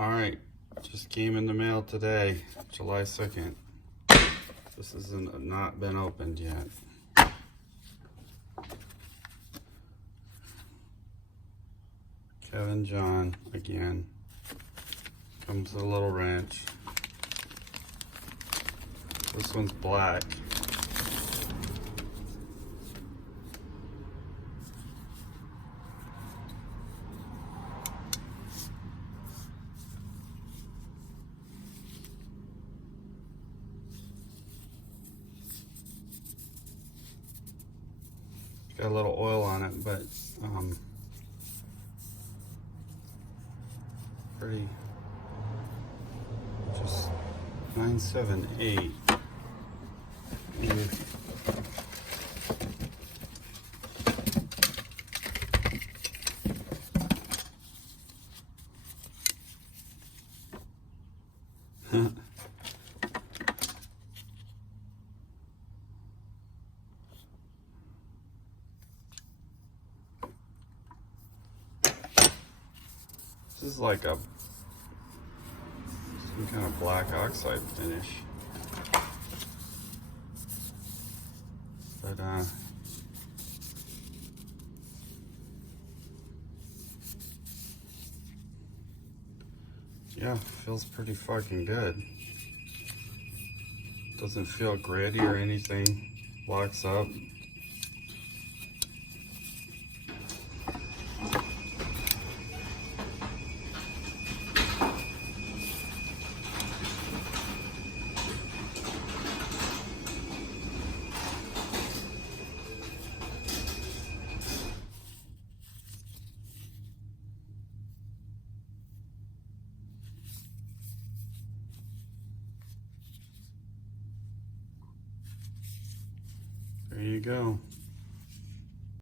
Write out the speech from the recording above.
Alright, just came in the mail today, July 2nd. This has not been opened yet. Kevin John again. Comes with a little wrench. This one's black. Got a little oil on it, but pretty, just 978. This is like some kind of black oxide finish. But yeah, feels pretty fucking good. Doesn't feel gritty or anything. Locks up. There you go.